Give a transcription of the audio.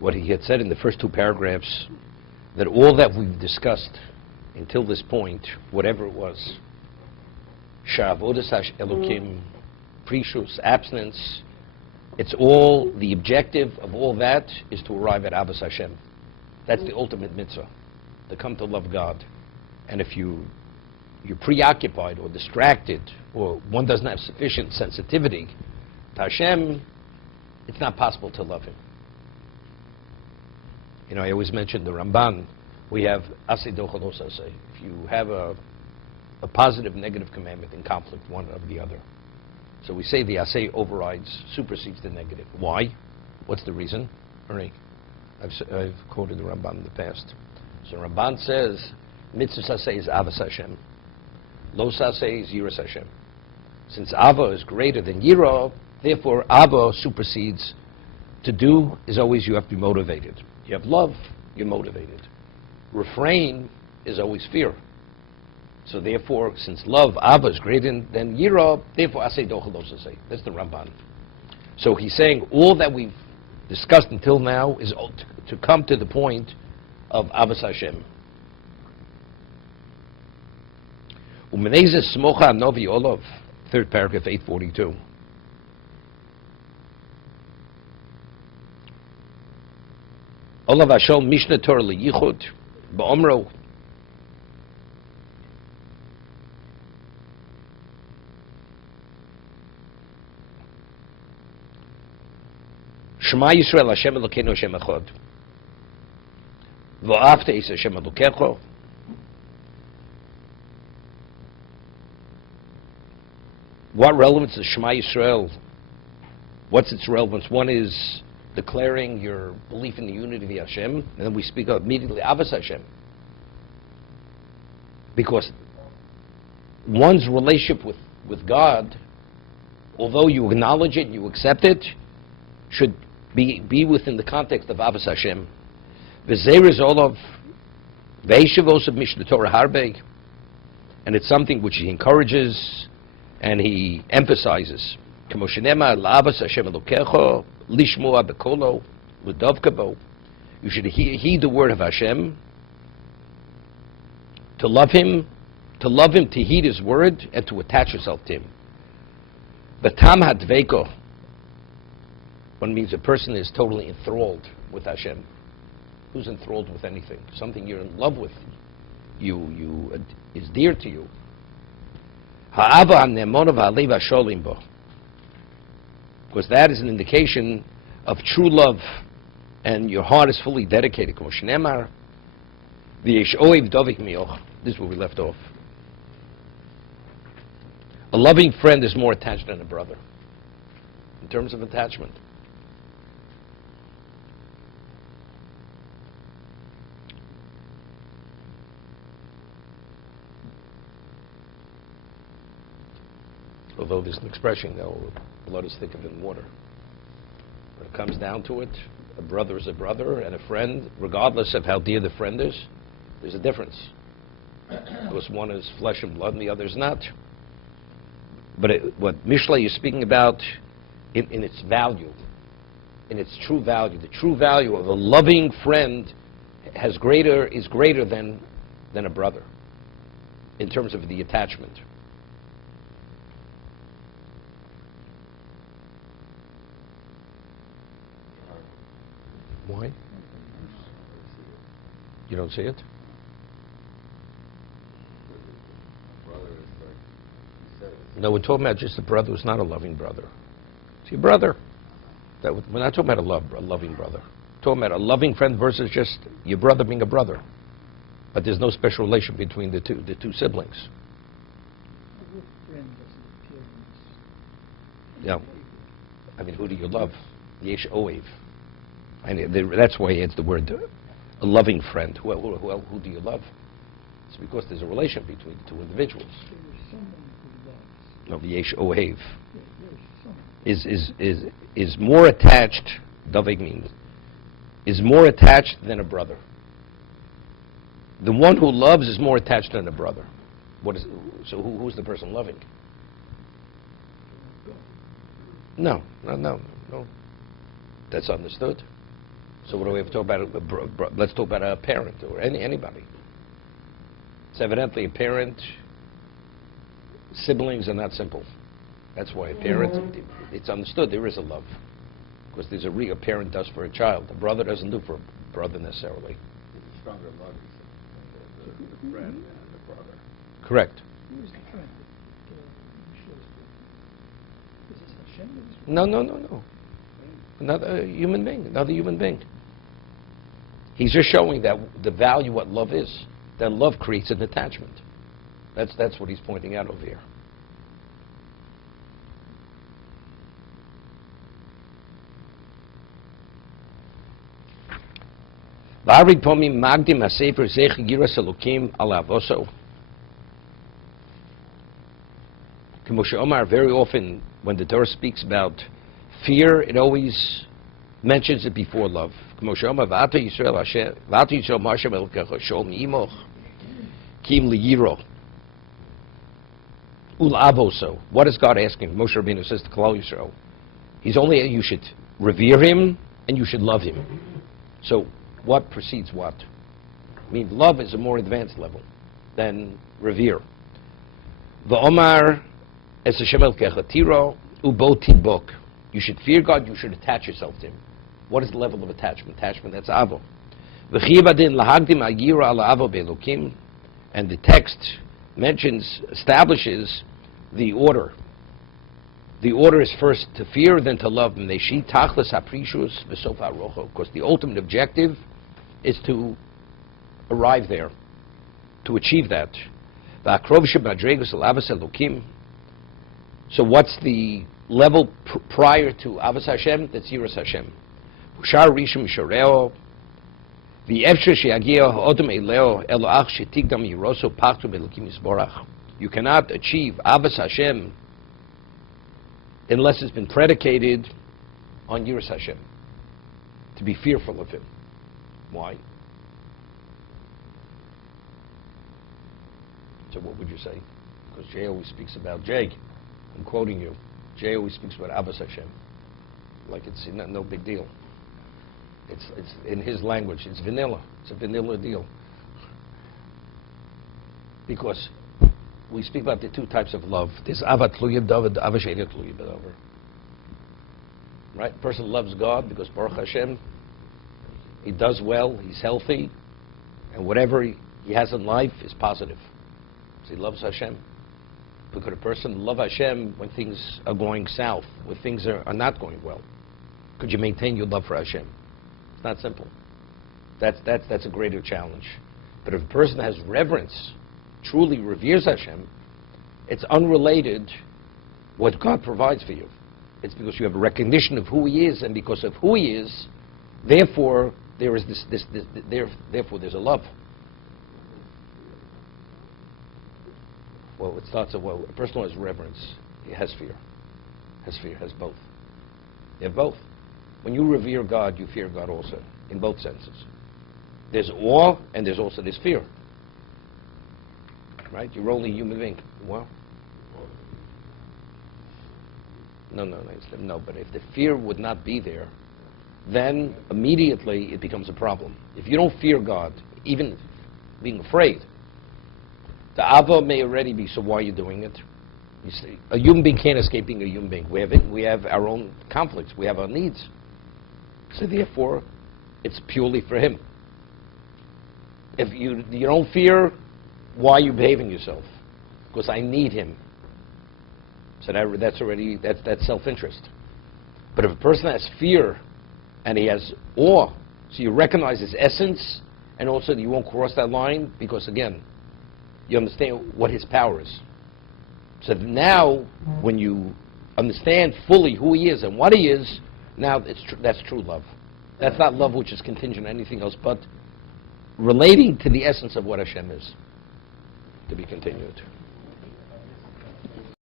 what he had said in the first two paragraphs, that all that we've discussed until this point, whatever it was, Sha'avodas Elokim, Prishus, abstinence, it's all, the objective of all that is to arrive at Ahavas Hashem. That's the ultimate mitzvah, to come to love God. And if you're preoccupied or distracted, or one doesn't have sufficient sensitivity to Hashem, it's not possible to love Him. You know, I always mention the Ramban. We have Aseh Docha Lo Saseh. If you have a positive, negative commandment in conflict, one of the other. So we say the Aseh overrides, supersedes the negative. Why? What's the reason? Ernie, I've quoted the Ramban in the past. So Ramban says, Mitzvah Saseh is Ahavas Hashem. Lo Saseh is Yiras Hashem. Since Ava is greater than Yira, therefore Ava supersedes. To do is always, you have to be motivated. You have love, you're motivated. Refrain is always fear. So therefore, since love, Ava, is greater than Yira, therefore Aseh Docha Lo Saseh. That's the Ramban. So he's saying all that we've discussed until now is to come to the point of Ahavas Hashem. Umenezes Smocha Novi Olav, third paragraph, 842. Olav Hashol Mishnah Torah Liyichud Ba'omro. Shema Yisrael Hashem Elokeinu Hashem Echad. V'afta is Hashem Elokecho. What relevance is Shema Yisrael? What's its relevance? One is declaring your belief in the unity of Hashem, and then we speak of immediately Ahavas Hashem. Because one's relationship with God, although you acknowledge it, you accept it, should be within the context of Ahavas Hashem. V'zeh is all of Ve'eshavos of Mishnah Torah Harbe, and it's something which he encourages and he emphasizes. K'mo shenema la'avas Hashem Elokecho lishmoa bekolo l'davka bo. You should heed the word of Hashem, to love Him, to heed His word, and to attach yourself to Him. V'tam hadveiko. One means a person is totally enthralled with Hashem. Who's enthralled with anything? Something you're in love with, you is dear to you. Ha'ava ha'nemona v'halev ha'sholim bo. Because that is an indication of true love, and your heart is fully dedicated. K'mo shneimar, v'yesh ohev dovik mioch. This is where we left off. A loving friend is more attached than a brother, in terms of attachment. Although there's an expression, blood is thicker than water. When it comes down to it, a brother is a brother, and a friend, regardless of how dear the friend is, there's a difference. Because one is flesh and blood and the other is not. But what Mishlei is speaking about in its value, in its true value, the true value of a loving friend is greater than a brother in terms of the attachment. Why? You don't see it? No, we're talking about just a brother who's not a loving brother. It's your brother. We're not talking about a loving brother. We're talking about a loving friend versus just your brother being a brother. But there's no special relation between the two siblings. Yeah. I mean, who do you love? Yesh ohev. And that's why he adds the word, a loving friend. Who do you love? It's because there's a relation between the two individuals. No, yesh ohev is more attached. Davig means is more attached than a brother. The one who loves is more attached than a brother. So who's the person loving? No. That's understood. So what do we have to talk about? Let's talk about a parent or anybody. It's evidently a parent. Siblings are not simple. That's why a parent, it's understood there is a love. Because there's a parent does for a child. A brother doesn't do for a brother necessarily. It's a stronger love, the friend and the brother. Correct. Who is the friend that shows to? Is this Hashem? No. Another human being. Another human being. He's just showing that the value what love is. That love creates an attachment. That's what he's pointing out over here. Very often when the Torah speaks about fear, it always mentions it before love. What is God asking? Moshe Rabbeinu says to Klal Yisrael, you should revere him and you should love him. So what precedes what? I mean, love is a more advanced level than revere. V'omar es Hashem elkecha tiro ubo tibok. You should fear God, you should attach yourself to him. What is the level of attachment? Attachment, that's avo. V'chiyavadin lahagdim agira ala avo be'elokim. And the text establishes the order. The order is first to fear, then to love. Because the ultimate objective is to arrive there, to achieve that. So what's the level prior to Avos Hashem? That's Yiras Hashem. You cannot achieve Avos Hashem unless it's been predicated on Yiras Hashem, to be fearful of him. Why? So what would you say? Because Jay always speaks about Jay. I'm quoting you. Jay always speaks about Avos Hashem, like it's no big deal. It's in his language. It's vanilla. It's a vanilla deal. Because we speak about the two types of love. There's Avat Tluya David, Avat She'enet Tluya B'Davar. Right? Person loves God because Baruch Hashem, he does well, he's healthy, and whatever he has in life is positive. So he loves Hashem. But could a person love Hashem when things are going south, when things are not going well? Could you maintain your love for Hashem? It's not simple. That's a greater challenge. But if a person has reverence, truly reveres Hashem, it's unrelated what God provides for you. It's because you have a recognition of who he is, and because of who he is, therefore there is therefore there's a love. Well, it starts a person who has reverence, he has fear. Has both. You have both. When you revere God, you fear God also, in both senses. There's awe, and there's also this fear. Right? You're only a human being. Well, no, but if the fear would not be there, then immediately it becomes a problem. If you don't fear God, even being afraid, the ava may already be, so why are you doing it? You see, a human being can't escape being a human being. We have our own conflicts. We have our needs. So therefore, it's purely for him. If you don't fear, why are you behaving yourself? Because I need him. So that's self-interest. But if a person has fear and he has awe, so you recognize his essence, and also you won't cross that line because, again, you understand what his power is. So now, when you understand fully who he is and what he is, now that's true love. That's not love which is contingent on anything else, but relating to the essence of what Hashem is. To be continued.